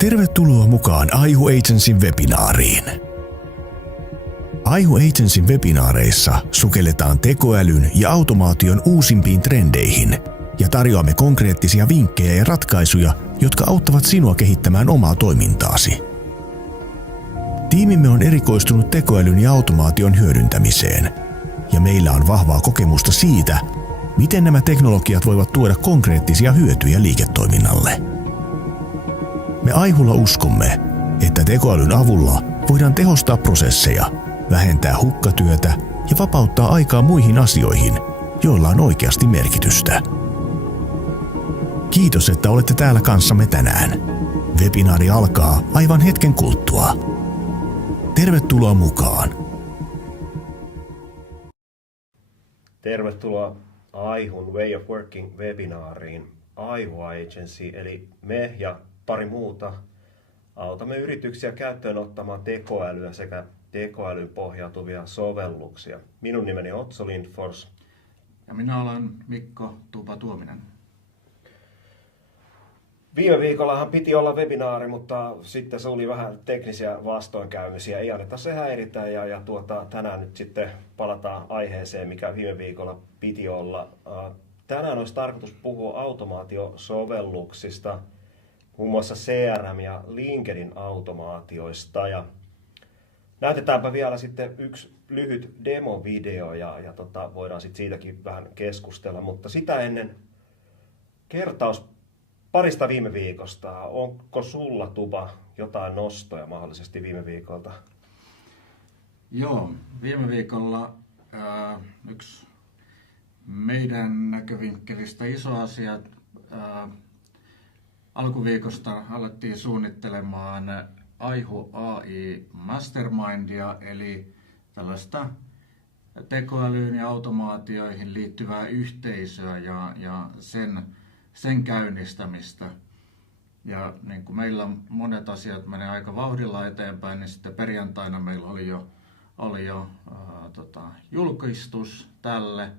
Tervetuloa mukaan Aihu Agencyn webinaariin. Aihu Agencyn webinaareissa sukelletaan tekoälyn ja automaation uusimpiin trendeihin ja tarjoamme konkreettisia vinkkejä ja ratkaisuja, jotka auttavat sinua kehittämään omaa toimintaasi. Tiimimme on erikoistunut tekoälyn ja automaation hyödyntämiseen, ja meillä on vahvaa kokemusta siitä, miten nämä teknologiat voivat tuoda konkreettisia hyötyjä liiketoiminnalle. Me Aihulla uskomme, että tekoälyn avulla voidaan tehostaa prosesseja, vähentää hukkatyötä ja vapauttaa aikaa muihin asioihin, joilla on oikeasti merkitystä. Kiitos, että olette täällä kanssamme tänään. Webinaari alkaa aivan hetken kuluttua. Tervetuloa mukaan. Tervetuloa Aihun Way of Working webinaariin. Aihu Agency, eli me ja pari muuta autamme yrityksiä käyttöön ottamaan tekoälyä sekä tekoälyyn pohjautuvia sovelluksia. Minun nimeni on Otso Lindfors. Ja minä olen Mikko Tupa-Tuominen. Viime viikollahan piti olla webinaari, mutta sitten se oli vähän teknisiä vastoinkäymisiä. Ei anneta se häiritä ja tänään nyt sitten palataan aiheeseen, mikä viime viikolla piti olla. Tänään olisi tarkoitus puhua automaatiosovelluksista, muun muassa CRM ja LinkedIn automaatioista. Ja näytetäänpä vielä sitten yksi lyhyt demovideo ja voidaan sitten siitäkin vähän keskustella. Mutta sitä ennen kertaus parista viime viikosta. Onko sulla, Tupa, jotain nostoja mahdollisesti viime viikolta? Joo, viime viikolla yksi meidän näkövinkkelistä iso asia. Alkuviikosta alettiin suunnittelemaan Aihu AI Mastermindia, eli tällaista tekoälyyn ja automaatioihin liittyvää yhteisöä ja sen käynnistämistä. Ja niin kuin meillä monet asiat menee aika vauhdilla eteenpäin, niin sitten perjantaina meillä oli jo julkistus tälle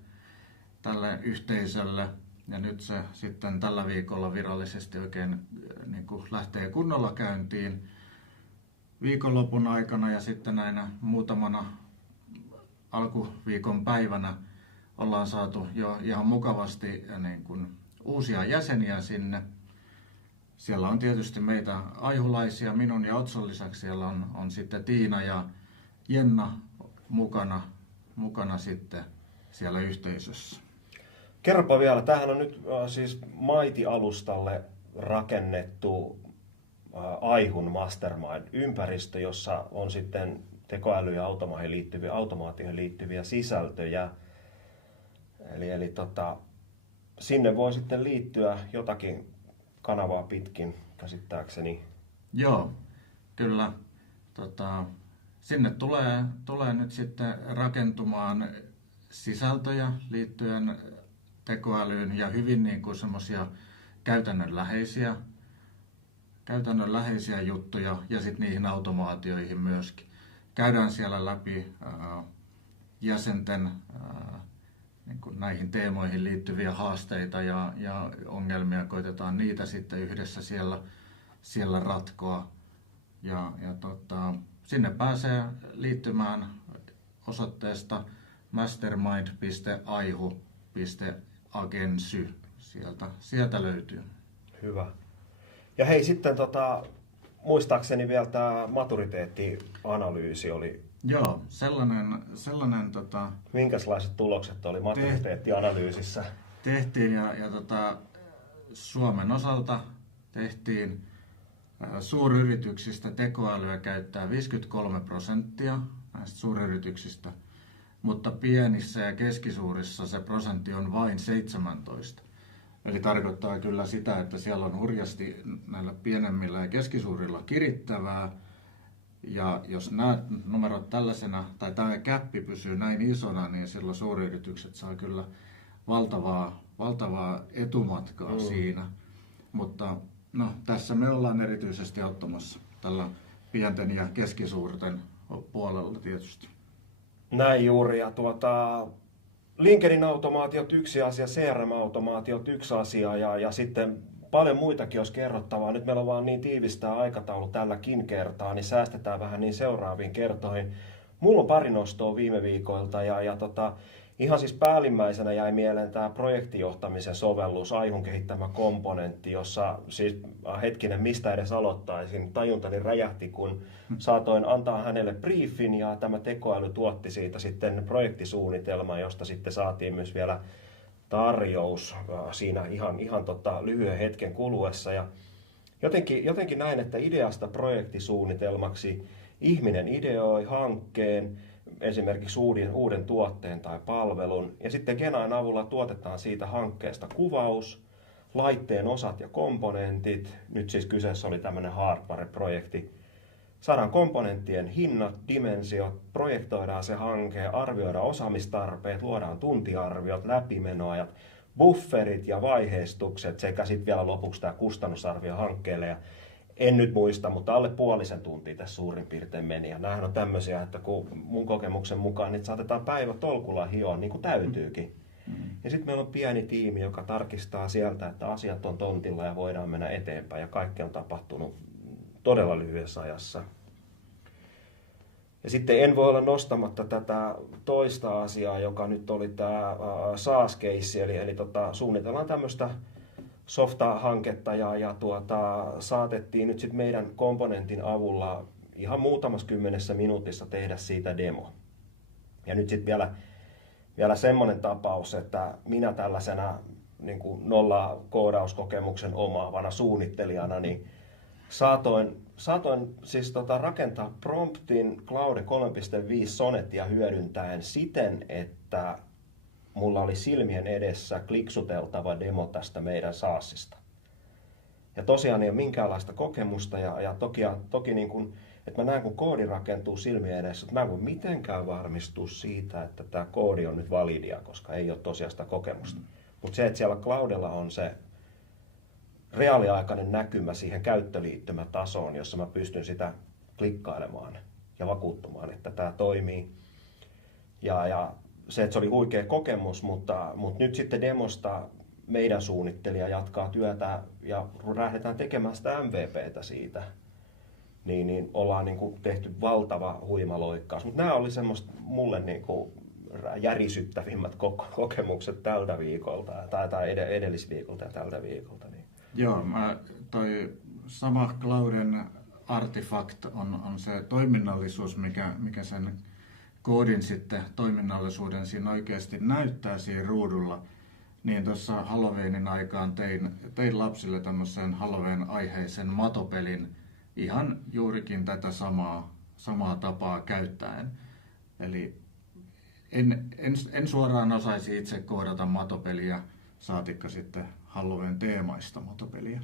yhteisölle. Ja nyt se sitten tällä viikolla virallisesti oikein niin kuin lähtee kunnolla käyntiin viikonlopun aikana, ja sitten näinä muutamana alkuviikon päivänä ollaan saatu jo ihan mukavasti niin kuin uusia jäseniä sinne. Siellä on tietysti meitä aihulaisia, minun ja Otson lisäksi siellä on sitten Tiina ja Jenna mukana sitten siellä yhteisössä. Kerropa vielä, tämähän on nyt siis Mighty-alustalle rakennettu Aihun Mastermind-ympäristö, jossa on sitten tekoäly- ja automaatioihin liittyviä sisältöjä. Eli sinne voi sitten liittyä jotakin kanavaa pitkin, käsittääkseni. Joo, kyllä. Sinne tulee nyt sitten rakentumaan sisältöjä liittyen tekoälyyn ja hyvin niin kuin semmoisia käytännönläheisiä juttuja ja sitten niihin automaatioihin myöskin. Käydään siellä läpi jäsenten niin kuin näihin teemoihin liittyviä haasteita ja ongelmia, koitetaan niitä sitten yhdessä siellä ratkoa. Sinne pääsee liittymään osoitteesta mastermind.aihu.agency. Sieltä löytyy. Hyvä. Ja hei, sitten muistaakseni vielä tämä maturiteettianalyysi oli. Joo, sellainen Minkälaiset tulokset oli maturiteettianalyysissä? Tehtiin ja Suomen osalta tehtiin suuryrityksistä tekoälyä käyttää 53% näistä suuryrityksistä, mutta pienissä ja keskisuurissa se prosentti on vain 17. Eli tarkoittaa kyllä sitä, että siellä on hurjasti näillä pienemmillä ja keskisuurilla kirittävää. Ja jos nämä numerot tällaisena, tai tämä gappi pysyy näin isona, niin silloin suuryritykset saa kyllä valtavaa etumatkaa siinä. Mutta no, tässä me ollaan erityisesti auttamassa tällä pienten ja keskisuurten puolella tietysti. Näin juuri. Ja LinkedIn automaatiot yksi asia, CRM-automaatiot yksi asia ja sitten paljon muitakin olisi kerrottavaa. Nyt meillä on vaan niin tiivistää aikataulu tälläkin kertaa, niin säästetään vähän niin seuraaviin kertoihin. Mulla on pari nostoa viime viikoilta ihan siis päällimmäisenä jäi mieleen tämä projektijohtamisen sovellus, Aihun kehittämä komponentti, jossa siis hetkinen, mistä edes aloittaisin, tajuntani räjähti, kun saatoin antaa hänelle briefin ja tämä tekoäly tuotti siitä sitten projektisuunnitelman, josta sitten saatiin myös vielä tarjous siinä ihan lyhyen hetken kuluessa. Ja jotenkin näin, että ideasta projektisuunnitelmaksi ihminen ideoi hankkeen, esimerkiksi uuden tuotteen tai palvelun, ja sitten Genain avulla tuotetaan siitä hankkeesta kuvaus, laitteen osat ja komponentit, nyt siis kyseessä oli tämmöinen hardware-projekti, saadaan komponenttien hinnat, dimensiot, projektoidaan se hanke, arvioidaan osaamistarpeet, luodaan tuntiarviot, läpimenoajat, bufferit ja vaiheistukset sekä sitten vielä lopuksi tämä kustannusarvio hankkeelle. Ja en nyt muista, mutta alle puolisen tuntia tässä suurin piirtein meni. Ja nämähän on tämmöisiä, että kun mun kokemuksen mukaan niitä saatetaan päivä tolkulla hioa, niin kuin täytyykin. Ja sitten meillä on pieni tiimi, joka tarkistaa sieltä, että asiat on tontilla ja voidaan mennä eteenpäin. Ja kaikki on tapahtunut todella lyhyessä ajassa. Ja sitten en voi olla nostamatta tätä toista asiaa, joka nyt oli tämä SaaS-keissi, eli suunnitellaan tämmöistä softa-hanketta ja saatettiin nyt sitten meidän komponentin avulla ihan muutamassa 10 minuutissa tehdä siitä demo. Ja nyt sitten vielä semmoinen tapaus, että minä tällaisena niin kuin nolla koodauskokemuksen omaavana suunnittelijana, niin saatoin siis rakentaa promptin Claude 3.5 Sonnetia hyödyntäen siten, että mulla oli silmien edessä kliksuteltava demo tästä meidän SaaSista. Ja tosiaan ei ole minkäänlaista kokemusta ja toki niin kuin, että mä näen kun koodi rakentuu silmien edessä, että mä en voi mitenkään varmistua siitä, että tämä koodi on nyt validia, koska ei ole tosiaan sitä kokemusta. Mutta se, että siellä Cloudella on se reaaliaikainen näkymä siihen käyttöliittymätasoon, jossa mä pystyn sitä klikkailemaan ja vakuuttumaan, että tämä toimii. Ja se, että se oli huikea kokemus, mutta nyt sitten demosta meidän suunnittelija jatkaa työtä ja lähdetään tekemään sitä MVPtä siitä. Niin ollaan niin kuin tehty valtava huima loikkaus. Mutta nämä oli semmoista mulle niin kuin järisyttävimmät kokemukset tältä viikolta tai edellisviikolta ja tältä viikolta. Niin. Joo, toi sama Clouden artifact on se toiminnallisuus, mikä sen koodin sitten toiminnallisuuden siinä oikeasti näyttää siinä ruudulla. Niin tuossa Halloweenin aikaan tein lapsille tämmöisen Halloween-aiheisen matopelin ihan juurikin tätä samaa tapaa käyttäen. Eli en suoraan osaisi itse koodata matopeliä, saatikka sitten Halloween-teemaista matopeliä.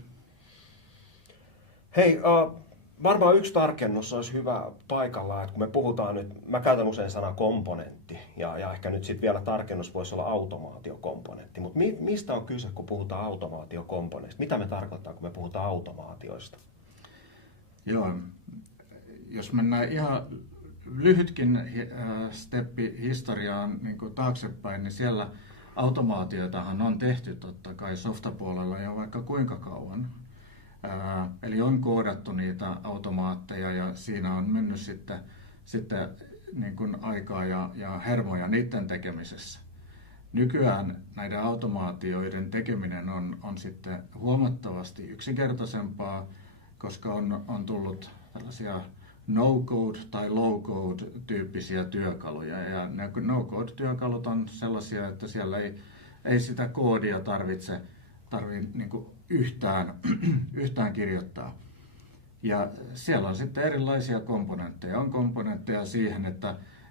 Hei, varmaan yksi tarkennus olisi hyvä paikallaan, että kun me puhutaan nyt, mä käytän usein sanaa komponentti, ja ehkä nyt sitten vielä tarkennus voisi olla automaatiokomponentti, mutta mistä on kyse, kun puhutaan automaatiokomponentista? Mitä me tarkoittaa, kun me puhutaan automaatioista? Joo, jos mennään ihan lyhytkin steppi historiaan niin kuin taaksepäin, niin siellä automaatioitahan on tehty totta kai softapuolella jo vaikka kuinka kauan. Eli on koodattu niitä automaatteja ja siinä on mennyt sitten niin kuin aikaa ja hermoja niiden tekemisessä. Nykyään näiden automaatioiden tekeminen on sitten huomattavasti yksinkertaisempaa, koska on tullut tällaisia no-code tai low-code-tyyppisiä työkaluja. Ja ne no-code-työkalut on sellaisia, että siellä ei sitä koodia tarvitse niin kuin yhtään kirjoittaa. Ja siellä on sitten erilaisia komponentteja. On komponentteja siihen,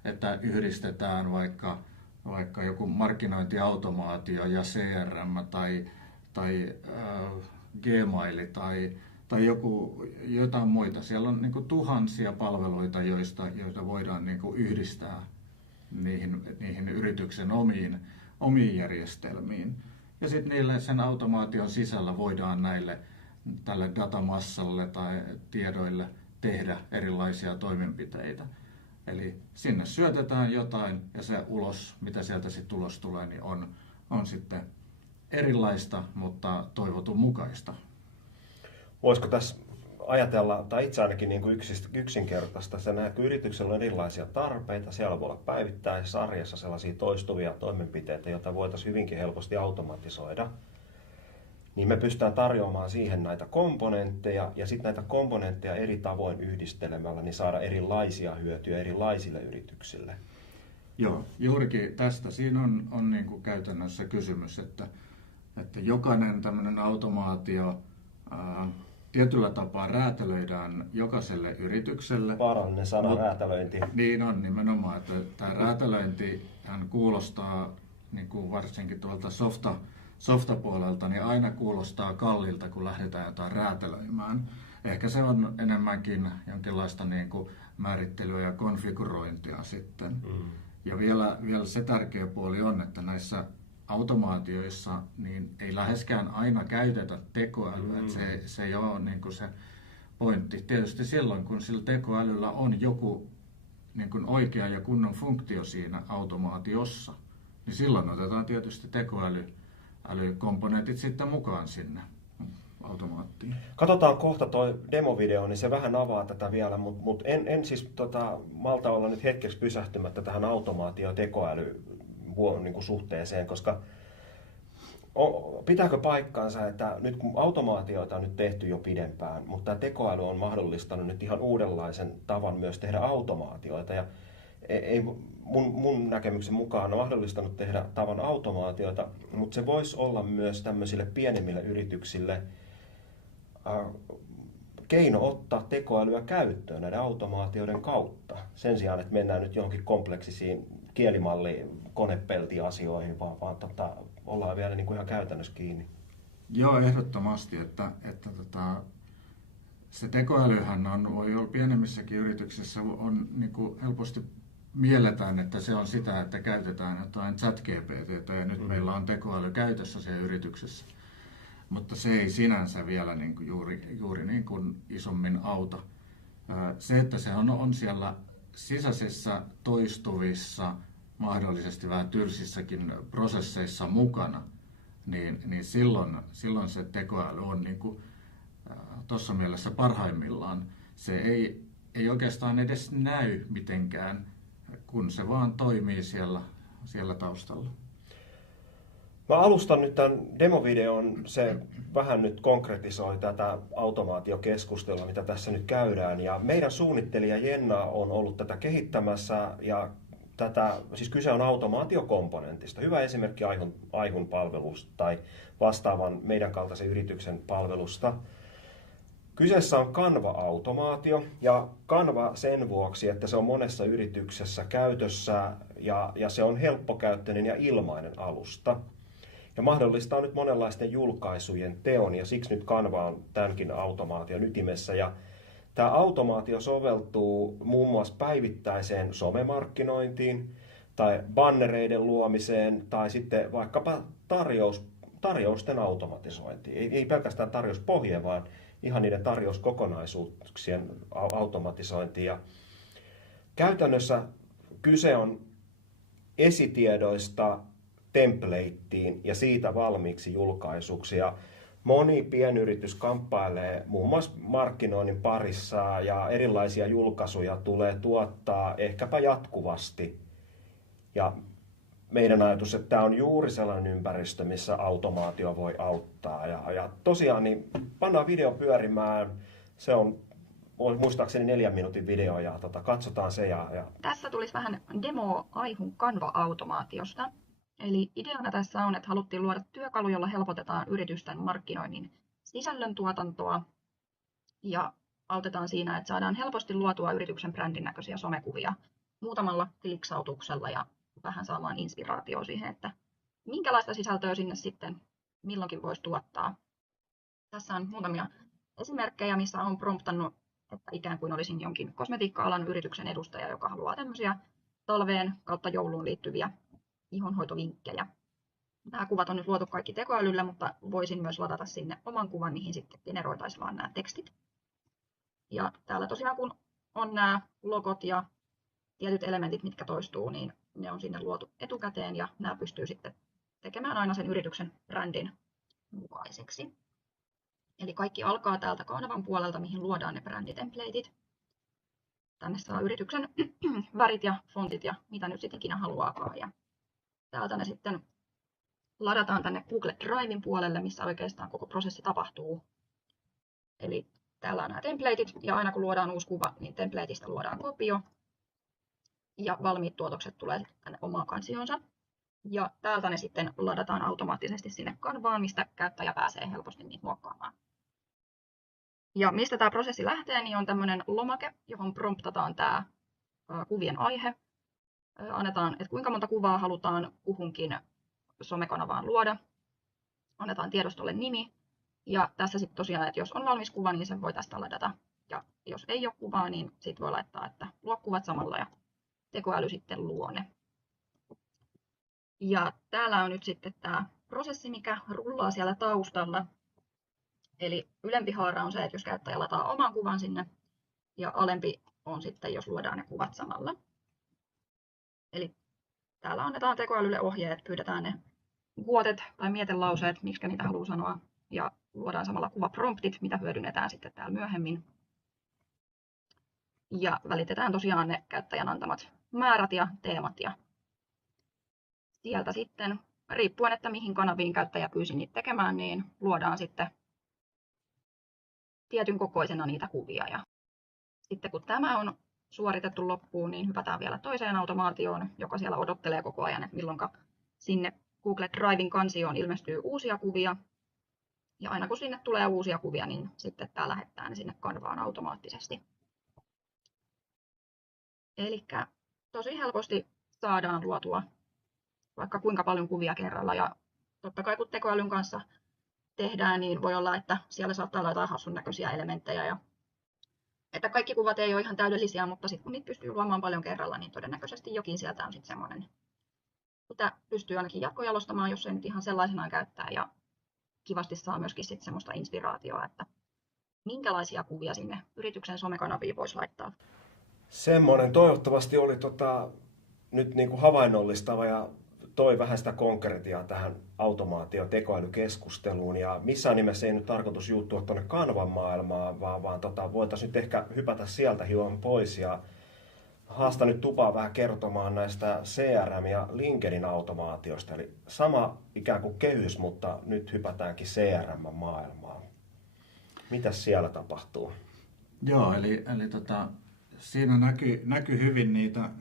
että yhdistetään vaikka joku markkinointiautomaatio ja CRM tai Gmail tai jotain muita. Siellä on niin kuin tuhansia palveluita, joita voidaan niin kuin yhdistää niihin yrityksen omiin järjestelmiin. Ja sitten sen automaation sisällä voidaan tälle datamassalle tai tiedoille tehdä erilaisia toimenpiteitä. Eli sinne syötetään jotain ja se ulos, mitä sieltä sitten ulos tulee, niin on sitten erilaista, mutta toivotun mukaista. Voisiko tässä ajatella, tai itse ainakin niin kuin yksinkertaista, kun yrityksellä on erilaisia tarpeita, siellä voi olla päivittäisessä arjessa sellaisia toistuvia toimenpiteitä, joita voitaisiin hyvinkin helposti automatisoida, niin me pystytään tarjoamaan siihen näitä komponentteja, ja sitten näitä komponentteja eri tavoin yhdistelemällä, niin saada erilaisia hyötyjä erilaisille yrityksille. Joo, juurikin tästä siinä on niin kuin käytännössä kysymys, että jokainen tämmöinen automaatio tietyllä tapaa räätälöidään jokaiselle yritykselle. Vaarallinen sana, räätälöinti. Niin on nimenomaan, että tämä räätälöinti kuulostaa niin kuin varsinkin tuolta softapuolelta, niin aina kuulostaa kalliilta, kun lähdetään jotain räätälöimään. Ehkä se on enemmänkin jonkinlaista niin kuin määrittelyä ja konfigurointia sitten. Ja vielä se tärkeä puoli on, että näissä automaatioissa niin ei läheskään aina käytetä tekoälyä. Se ei ole niin kuin se pointti. Tietysti silloin, kun sillä tekoälyllä on joku niin kuin oikea ja kunnon funktio siinä automaatiossa, niin silloin otetaan tietysti tekoälykomponentit sitten mukaan sinne automaattiin. Katsotaan kohta tuo demovideo, niin se vähän avaa tätä vielä, mutta en siis malta olla nyt hetkeksi pysähtymättä tähän automaatio- ja tekoäly niin kuin suhteeseen, koska pitääkö paikkaansa, että nyt kun automaatioita on nyt tehty jo pidempään, mutta tämä tekoäly on mahdollistanut nyt ihan uudenlaisen tavan myös tehdä automaatioita, ja ei mun näkemyksen mukaan on mahdollistanut tehdä tavan automaatioita, mutta se voisi olla myös tämmöisille pienemmille yrityksille keino ottaa tekoälyä käyttöön näiden automaatioiden kautta. Sen sijaan, että mennään nyt johonkin kompleksisiin kielimalliin, konepeltiasioihin, vaan ollaan vielä niin kuin ihan käytännössä kiinni. Joo, ehdottomasti, että se tekoälyhän voi olla pienemmissäkin yrityksissä on niin kuin helposti mielletään, että se on sitä, että käytetään jotain ChatGPT:tä ja nyt meillä on tekoäly käytössä siellä yrityksessä. Mutta se ei sinänsä vielä niin kuin juuri niin kuin isommin auta. Se, että se on siellä sisäisissä toistuvissa, mahdollisesti vähän tylsissäkin prosesseissa mukana, niin silloin se tekoäly on niin kuin tuossa mielessä parhaimmillaan. Se ei oikeastaan edes näy mitenkään, kun se vaan toimii siellä taustalla. Mä alustan nyt tämän demovideon, se vähän nyt konkretisoi tätä automaatiokeskustelua, mitä tässä nyt käydään. Ja meidän suunnittelija Jenna on ollut tätä kehittämässä, ja siis kyse on automaatiokomponentista. Hyvä esimerkki Aihun palvelusta tai vastaavan meidän kaltaisen yrityksen palvelusta. Kyseessä on Canva-automaatio, ja Canva sen vuoksi, että se on monessa yrityksessä käytössä ja se on helppokäyttöinen ja ilmainen alusta. Ja mahdollistaa nyt monenlaisten julkaisujen teon, ja siksi nyt Canva on tämänkin automaation ytimessä. Ja tämä automaatio soveltuu muun muassa päivittäiseen somemarkkinointiin tai bannereiden luomiseen tai sitten vaikkapa tarjousten automatisointiin. Ei pelkästään tarjouspohjia, vaan ihan niiden tarjouskokonaisuuksien automatisointiin. Ja käytännössä kyse on esitiedoista templateen ja siitä valmiiksi julkaisuksi. Ja moni pienyritys kamppailee muun muassa markkinoinnin parissa ja erilaisia julkaisuja tulee tuottaa ehkäpä jatkuvasti. Ja meidän ajatus, että tämä on juuri sellainen ympäristö, missä automaatio voi auttaa. Ja tosiaan niin pannaan video pyörimään. Se on muistaakseni 4 minuutin video ja katsotaan se. Tässä tulisi vähän demo Aihun Canva-automaatiosta. Eli ideana tässä on, että haluttiin luoda työkalu, jolla helpotetaan yritysten markkinoinnin sisällön tuotantoa ja autetaan siinä, että saadaan helposti luotua yrityksen brändin näköisiä somekuvia muutamalla kliksautuksella ja vähän saamaan inspiraatioa siihen, että minkälaista sisältöä sinne sitten milloinkin voisi tuottaa. Tässä on muutamia esimerkkejä, missä on promptannut, että ikään kuin olisin jonkin kosmetiikka-alan yrityksen edustaja, joka haluaa tämmöisiä talveen kautta jouluun liittyviä ihonhoitovinkkejä. Nämä kuvat on nyt luotu kaikki tekoälyllä, mutta voisin myös ladata sinne oman kuvan, mihin sitten generoitaisiin vaan nämä tekstit. Ja täällä tosiaan kun on nämä logot ja tietyt elementit, mitkä toistuu, niin ne on sinne luotu etukäteen ja nämä pystyy sitten tekemään aina sen yrityksen brändin mukaiseksi. Eli kaikki alkaa täältä kanavan puolelta, mihin luodaan ne bränditemplateit. Tänne saa yrityksen värit ja fontit ja mitä nyt sitten ikinä haluaakaan. Ja täältä ne sitten ladataan tänne Google Driven puolelle, missä oikeastaan koko prosessi tapahtuu. Eli täällä on nämä templateit ja aina kun luodaan uusi kuva, niin templateista luodaan kopio. Ja valmiit tuotokset tulee sitten tänne omaan kansioonsa. Ja täältä ne sitten ladataan automaattisesti sinne kanvaan, mistä käyttäjä pääsee helposti niitä muokkaamaan. Ja mistä tämä prosessi lähtee, niin on tämmöinen lomake, johon promptataan tämä kuvien aihe. Annetaan, että kuinka monta kuvaa halutaan kuhunkin somekanavaan luoda. Annetaan tiedostolle nimi. Ja tässä sitten tosiaan, että jos on valmis kuva, niin sen voi tästä ladata. Ja jos ei ole kuvaa, niin sitten voi laittaa, että luo kuvat samalla ja tekoäly sitten luo ne. Ja täällä on nyt sitten tämä prosessi, mikä rullaa siellä taustalla. Eli ylempi haara on se, että jos käyttäjä lataa oman kuvan sinne, ja alempi on sitten, jos luodaan ne kuvat samalla. Eli täällä annetaan tekoälylle ohjeet, pyydetään ne vuotet tai mietelauseet, miksi niitä haluaa sanoa, ja luodaan samalla kuvapromptit, mitä hyödynnetään sitten täällä myöhemmin. Ja välitetään tosiaan ne käyttäjän antamat määrät ja teemat, ja sieltä sitten, riippuen, että mihin kanaviin käyttäjä pyysi niitä tekemään, niin luodaan sitten tietyn kokoisena niitä kuvia. Ja sitten kun tämä on suoritettu loppuun, niin hypätään vielä toiseen automaatioon, joka siellä odottelee koko ajan, että milloin sinne Google Driven kansioon ilmestyy uusia kuvia. Ja aina kun sinne tulee uusia kuvia, niin sitten tämä lähettää ne sinne kanvaan automaattisesti. Eli tosi helposti saadaan luotua vaikka kuinka paljon kuvia kerralla. Ja totta kai kun tekoälyn kanssa tehdään, niin voi olla, että siellä saattaa olla jotain hassun näköisiä elementtejä. Ja että kaikki kuvat ei ole ihan täydellisiä, mutta sitten kun niitä pystyy luomaan paljon kerralla, niin todennäköisesti jokin sieltä on sitten semmoinen, mitä pystyy ainakin jatkojalostamaan, jos ei nyt ihan sellaisenaan käyttää. Ja kivasti saa myöskin sitten semmoista inspiraatioa, että minkälaisia kuvia sinne yrityksen somekanaviin voisi laittaa. Semmoinen toivottavasti oli nyt niin kuin havainnollistava ja toi vähän sitä konkretiaa tähän automaatio-tekoälykeskusteluun. Ja missään nimessä ei nyt tarkoitus juuttua tuonne kanvan maailmaan, vaan voitaisiin nyt ehkä hypätä sieltä hieman pois ja haastan nyt Tupaa vähän kertomaan näistä CRM- ja LinkedIn-automaatioista. Eli sama ikään kuin kehys, mutta nyt hypätäänkin CRM-maailmaan. Mitäs siellä tapahtuu? Joo, eli siinä näkyy hyvin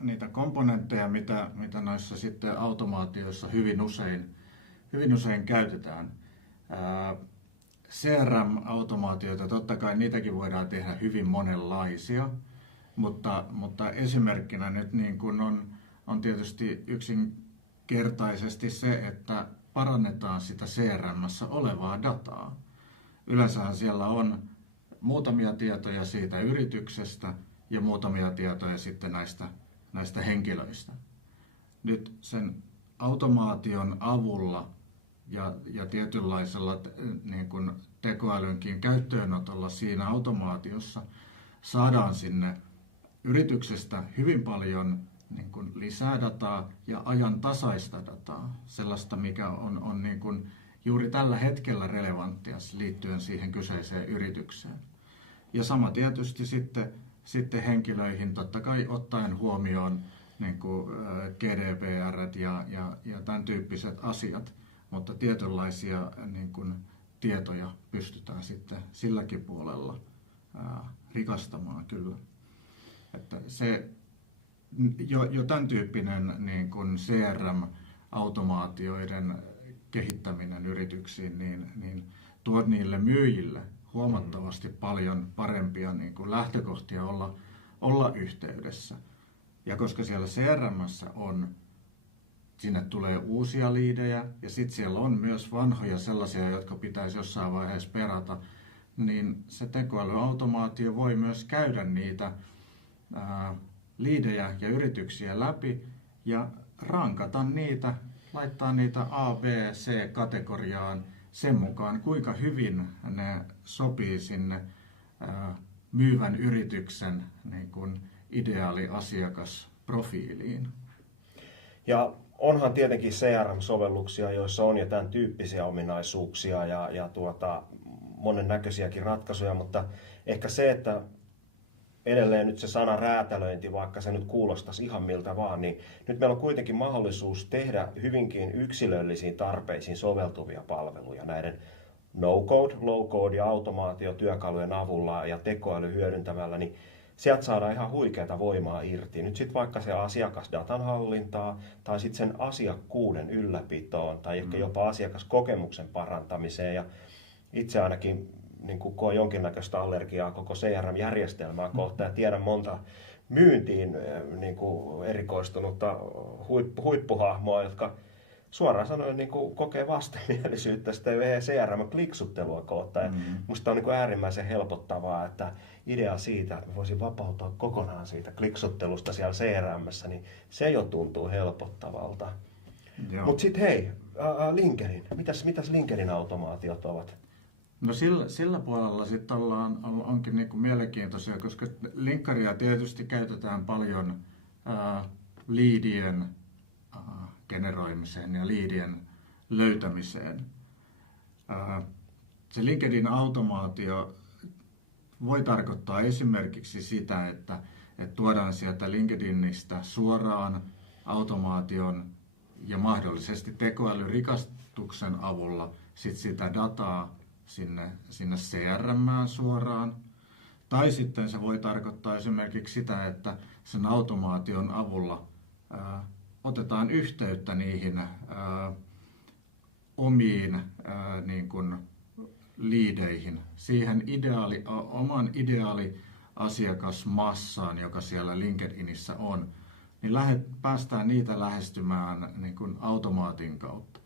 niitä komponentteja, mitä noissa sitten automaatioissa hyvin usein käytetään. CRM-automaatioita, totta kai niitäkin voidaan tehdä hyvin monenlaisia, mutta esimerkkinä nyt niin kuin on tietysti yksinkertaisesti se, että parannetaan sitä CRM:ssä olevaa dataa. Yleensähän siellä on muutamia tietoja siitä yrityksestä ja muutamia tietoja sitten näistä henkilöistä. Nyt sen automaation avulla ja tietynlaisella niin kuin tekoälynkin käyttöönotolla siinä automaatiossa saadaan sinne yrityksestä hyvin paljon niin kuin lisää dataa ja ajantasaista dataa, sellaista mikä on niin kuin juuri tällä hetkellä relevanttia liittyen siihen kyseiseen yritykseen. Ja sama tietysti sitten henkilöihin, totta kai ottaen huomioon niin kuin GDPR ja tämän tyyppiset asiat, mutta tietynlaisia niin kuin tietoja pystytään sitten silläkin puolella rikastamaan kyllä. Että se jo tämän tyyppinen niin kuin CRM-automaatioiden kehittäminen yrityksiin, niin tuo niille myyjille huomattavasti paljon parempia niin kuin lähtökohtia olla yhteydessä. Ja koska siellä CRM:ssä sinne tulee uusia liidejä ja sitten siellä on myös vanhoja sellaisia, jotka pitäisi jossain vaiheessa perata, niin se tekoälyautomaatio voi myös käydä niitä liidejä ja yrityksiä läpi ja rankata niitä, laittaa niitä A, B, C kategoriaan sen mukaan, kuinka hyvin ne sopii sinne myyvän yrityksen niin kuin ideaaliasiakasprofiiliin. Ja onhan tietenkin CRM-sovelluksia, joissa on jo tämän tyyppisiä ominaisuuksia ja monennäköisiäkin ratkaisuja, mutta ehkä se, että edelleen nyt se sana räätälöinti, vaikka se nyt kuulostaisi ihan miltä vaan, niin nyt meillä on kuitenkin mahdollisuus tehdä hyvinkin yksilöllisiin tarpeisiin soveltuvia palveluja näiden no-code, low-code ja automaatiotyökalujen avulla ja tekoäly hyödyntämällä, niin sieltä saadaan ihan huikeata voimaa irti. Nyt sitten vaikka se asiakasdatan hallintaa tai sitten sen asiakkuuden ylläpitoon tai ehkä jopa asiakaskokemuksen parantamiseen. Ja itse ainakin niin koen jonkinnäköistä allergiaa koko CRM-järjestelmää kohtaan ja tiedän monta myyntiin niin kuin erikoistunutta huippuhahmoa, jotka suoraan sanoen niin kuin kokee vastenmielisyyttä sitä CRM-kliksuttelua kohtaan. Musta on niin kuin äärimmäisen helpottavaa, että idea siitä, että mä voisin vapautua kokonaan siitä kliksuttelusta siellä CRM:ssä, niin se jo tuntuu helpottavalta. Mutta sitten hei, LinkedIn. Mitäs LinkedIn automaatiot ovat? No sillä puolella sitten onkin niinku mielenkiintoisia, koska linkkaria tietysti käytetään paljon liidien generoimiseen ja liidien löytämiseen. Se LinkedIn automaatio voi tarkoittaa esimerkiksi sitä, että tuodaan sieltä LinkedInistä suoraan automaation ja mahdollisesti tekoälyrikastuksen avulla sitä dataa sinne CRM:ään suoraan. Tai sitten se voi tarkoittaa esimerkiksi sitä, että sen automaation avulla otetaan yhteyttä niihin omiin niin kuin liideihin, siihen oman ideaaliasiakasmassaan, joka siellä LinkedInissä on, niin päästään niitä lähestymään niin kuin automaatin kautta.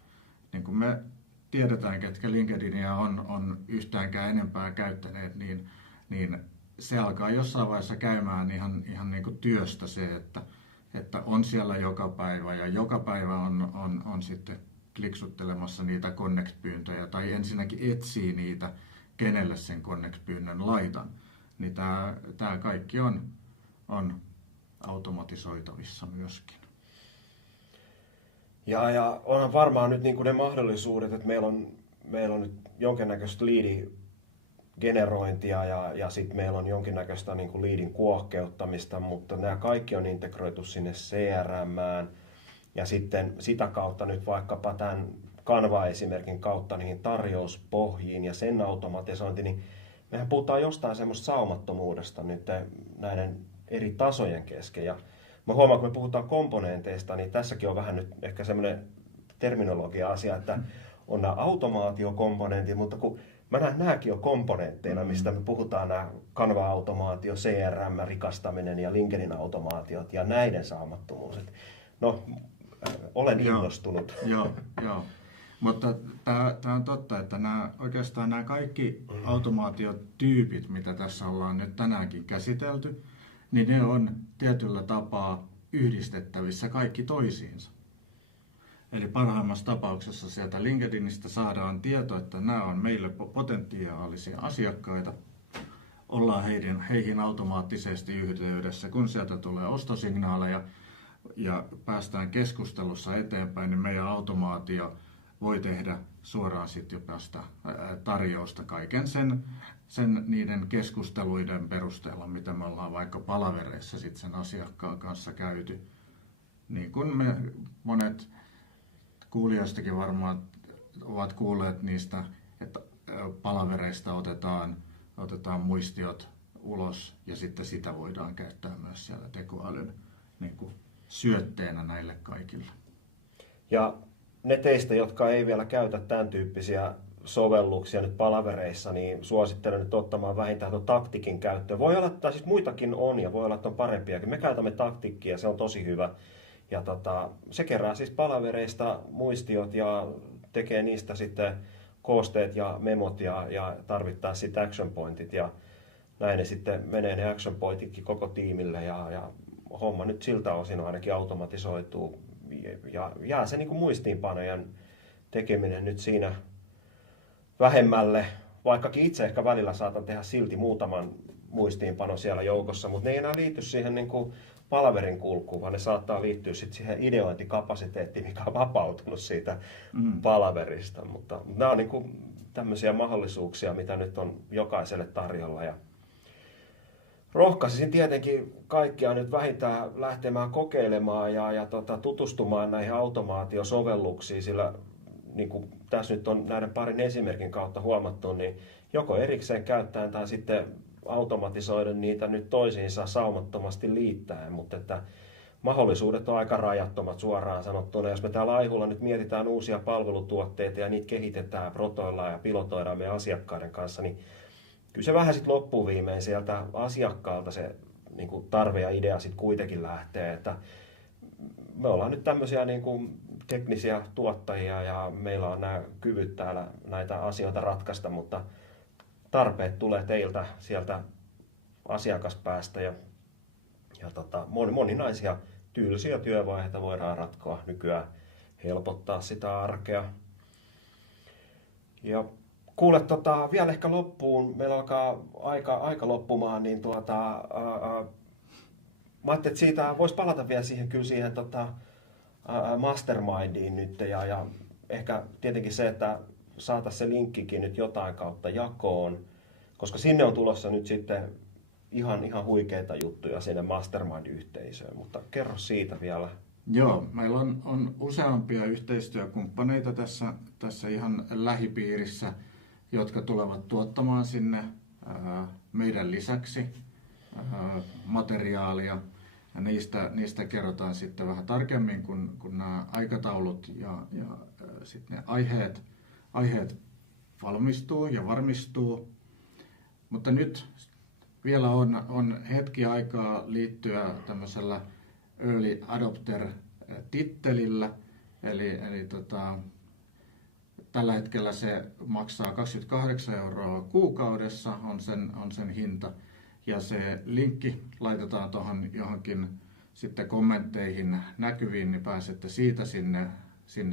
Niin kuin me tiedetään, ketkä LinkedInia on yhtäänkään enempää käyttäneet, niin se alkaa jossain vaiheessa käymään ihan niin kuin työstä se, että on siellä joka päivä ja joka päivä on sitten kliksuttelemassa niitä connect-pyyntöjä tai ensinnäkin etsii niitä, kenelle sen connect-pyynnön laitan. Niin tämä kaikki on automatisoitavissa myöskin. Ja onhan varmaan nyt niin kuin ne mahdollisuudet, että meillä on nyt jonkinnäköistä liidigenerointia ja sitten meillä on jonkinnäköistä niin kuin liidin kuohkeuttamista, mutta nämä kaikki on integroitu sinne CRM:ään ja sitten sitä kautta nyt vaikkapa tämän Canva-esimerkin kautta niihin tarjouspohjiin ja sen automatisointi, niin mehän puhutaan jostain semmoista saumattomuudesta nyt näiden eri tasojen kesken. Ja mä huomaan, kun me puhutaan komponenteista, niin tässäkin on vähän nyt ehkä semmoinen terminologia-asia, että on nämä automaatiokomponentit, mutta kun mä näen nämäkin jo komponentteina, mistä me puhutaan, nämä Canva-automaatio, CRM, rikastaminen ja LinkedIn automaatiot ja näiden saamattomuus. No, olen innostunut. Joo. Mutta tämä on totta, että oikeastaan nämä kaikki automaatiotyypit, mitä tässä ollaan nyt tänäänkin käsitelty, niin ne on tietyllä tapaa yhdistettävissä kaikki toisiinsa. Eli parhaimmassa tapauksessa sieltä LinkedInistä saadaan tieto, että nämä on meille potentiaalisia asiakkaita. Ollaan heihin automaattisesti yhteydessä, kun sieltä tulee ostosignaaleja ja päästään keskustelussa eteenpäin, niin meidän automaatio voi tehdä suoraan sitten jo päästä tarjousta kaiken sen niiden keskusteluiden perusteella, mitä me ollaan vaikka palavereissa sitten sen asiakkaan kanssa käyty. Niin kuin me monet kuulijoistakin varmaan ovat kuulleet niistä, että palavereista otetaan muistiot ulos ja sitten sitä voidaan käyttää myös siellä tekoälyn niin kuin syötteenä näille kaikille. Ja ne teistä, jotka ei vielä käytä tämän tyyppisiä sovelluksia nyt palavereissa, niin suosittelen nyt ottamaan vähintään tuon taktikin käyttöön. Voi olla, että siis muitakin on ja voi olla, että on parempiakin. Me käytämme taktikkia, se on tosi hyvä. Ja se kerää siis palavereista muistiot ja tekee niistä sitten koosteet ja memot ja tarvittaessa sitten action pointit. Ja näin ne sitten menee ne action pointitkin koko tiimille ja homma nyt siltä osin ainakin automatisoituu. Ja jää se niin kuin muistiinpanojen tekeminen nyt siinä vähemmälle, vaikkakin itse ehkä välillä saatan tehdä silti muutaman muistiinpano siellä joukossa, mutta ne ei enää liity siihen niin kuin palaverin kulkuun, vaan ne saattaa liittyä sitten siihen ideointikapasiteettiin, mikä on vapautunut siitä palaverista. Mutta nämä on niin kuin tämmöisiä mahdollisuuksia, mitä nyt on jokaiselle tarjolla. Ja rohkaisisin tietenkin kaikkia nyt vähintään lähtemään kokeilemaan ja tutustumaan näihin automaatiosovelluksiin, sillä niin kuin tässä nyt on näiden parin esimerkin kautta huomattu, niin joko erikseen käyttäen tai sitten automatisoiden niitä nyt toisiinsa saumattomasti liittäen, mutta että mahdollisuudet on aika rajattomat suoraan sanottuna. Jos me täällä Aihulla nyt mietitään uusia palvelutuotteita ja niitä kehitetään, protoillaan ja pilotoidaan meidän asiakkaiden kanssa, niin kyllä se vähän sitten loppuviimein sieltä asiakkaalta se niin kuin tarve ja idea sitten kuitenkin lähtee. Että me ollaan nyt tämmöisiä niin kuin teknisiä tuottajia ja meillä on nämä kyvyt täällä näitä asioita ratkaista, mutta tarpeet tulee teiltä sieltä asiakaspäästä ja moninaisia tyylisiä työvaiheita voidaan ratkoa nykyään, helpottaa sitä arkea. Ja kuule, vielä ehkä loppuun, meillä alkaa aika loppumaan, niin mä ajattelin, että siitä voisi palata vielä siihen mastermindiin nyt ja ehkä tietenkin se, että saataisiin se linkkikin nyt jotain kautta jakoon, koska sinne on tulossa nyt sitten ihan huikeita juttuja sinne mastermind-yhteisöön, mutta kerro siitä vielä. Joo, meillä on useampia yhteistyökumppaneita tässä ihan lähipiirissä, jotka tulevat tuottamaan sinne meidän lisäksi materiaalia. Ja niistä kerrotaan sitten vähän tarkemmin, kun nämä aikataulut ja sitten ne aiheet valmistuu ja varmistuu. Mutta nyt vielä on hetki aikaa liittyä tämmöisellä Early Adopter-tittelillä. Eli tällä hetkellä se maksaa 28 € kuukaudessa, on sen hinta. Ja se linkki laitetaan tuohon johonkin sitten kommentteihin näkyviin, niin pääsette siitä sinne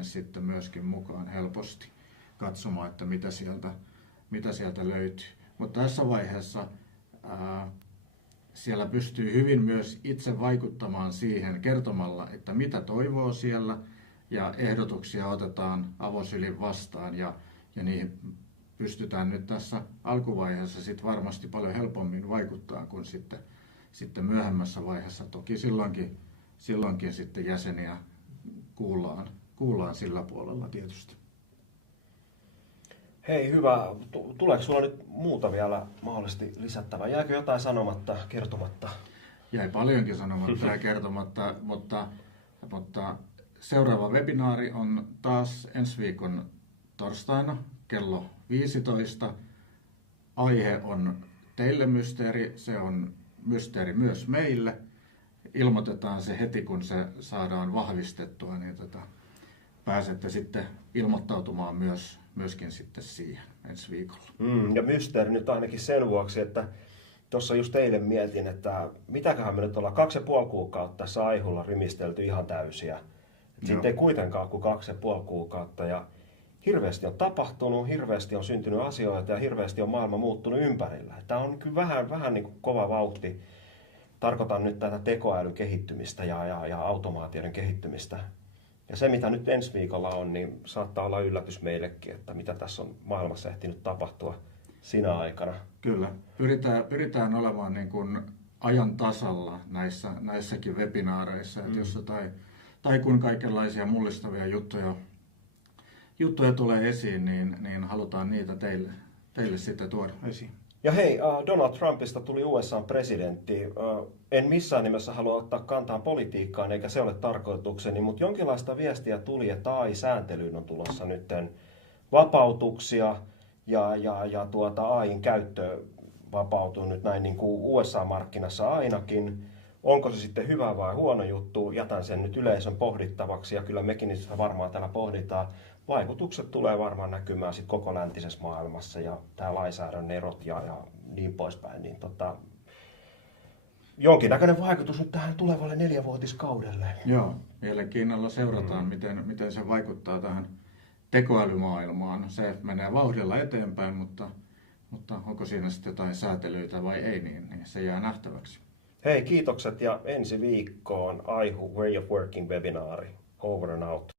sitten myöskin mukaan helposti katsomaan, että mitä sieltä löytyy. Mutta tässä vaiheessa siellä pystyy hyvin myös itse vaikuttamaan siihen kertomalla, että mitä toivoo siellä, ja ehdotuksia otetaan avosylin vastaan, ja niihin pystytään nyt tässä alkuvaiheessa sit varmasti paljon helpommin vaikuttaa kuin sitten myöhemmässä vaiheessa. Toki silloinkin sitten jäseniä kuullaan sillä puolella tietysti. Hei, hyvä. Tuleeko sulla nyt muuta vielä mahdollisesti lisättävää? Jääkö jotain sanomatta, kertomatta? Jäi paljonkin sanomatta ja kertomatta, mutta seuraava webinaari on taas ensi viikon torstaina kello 15. Aihe on teille mysteeri, se on mysteeri myös meille. Ilmoitetaan se heti, kun se saadaan vahvistettua, niin pääsette sitten ilmoittautumaan myöskin sitten siihen ensi viikolla. Ja mysteeri nyt ainakin sen vuoksi, että tuossa just eilen mietin, että mitäköhän me nyt ollaan 2,5 kuukautta tässä Aihulla rymistelty ihan täysiä. Sitten ei kuitenkaan kuin 2,5 kuukautta ja hirveästi on tapahtunut, hirveästi on syntynyt asioita ja hirveästi on maailma muuttunut ympärillä. Tämä on kyllä vähän niin kuin kova vauhti. Tarkoitan nyt tätä tekoälyn kehittymistä ja automaatioiden kehittymistä. Ja se, mitä nyt ensi viikolla on, niin saattaa olla yllätys meillekin, että mitä tässä on maailmassa ehtinyt tapahtua sinä aikana. Kyllä. Pyritään olemaan niin kuin ajan tasalla näissäkin webinaareissa. Että jos tai kun kaikenlaisia mullistavia juttuja tulee esiin, niin halutaan niitä teille sitten tuoda esiin. Ja hei, Donald Trumpista tuli USA-presidentti. En missään nimessä halua ottaa kantaa politiikkaan, eikä se ole tarkoitukseni, mutta jonkinlaista viestiä tuli, että AI-sääntelyyn on tulossa nyt vapautuksia ja AI:n käyttö vapautuu nyt näin niin kuin USA-markkinassa ainakin. Onko se sitten hyvä vai huono juttu? Jätän sen nyt yleisön pohdittavaksi ja kyllä mekin sitä varmaan täällä pohditaan. Vaikutukset tulee varmaan näkymään sit koko läntisessä maailmassa ja tämä lainsäädännön erot ja niin poispäin. Niin jonkinnäköinen vaikutus nyt tähän tulevalle 4-vuotiskaudelle. Joo, mielenkiinnolla seurataan, miten se vaikuttaa tähän tekoälymaailmaan. Se menee vauhdilla eteenpäin, mutta Mutta onko siinä sitten jotain säätelyitä vai ei, niin se jää nähtäväksi. Hei, kiitokset ja ensi viikkoon Aihu Way of Working webinaari. Over and out.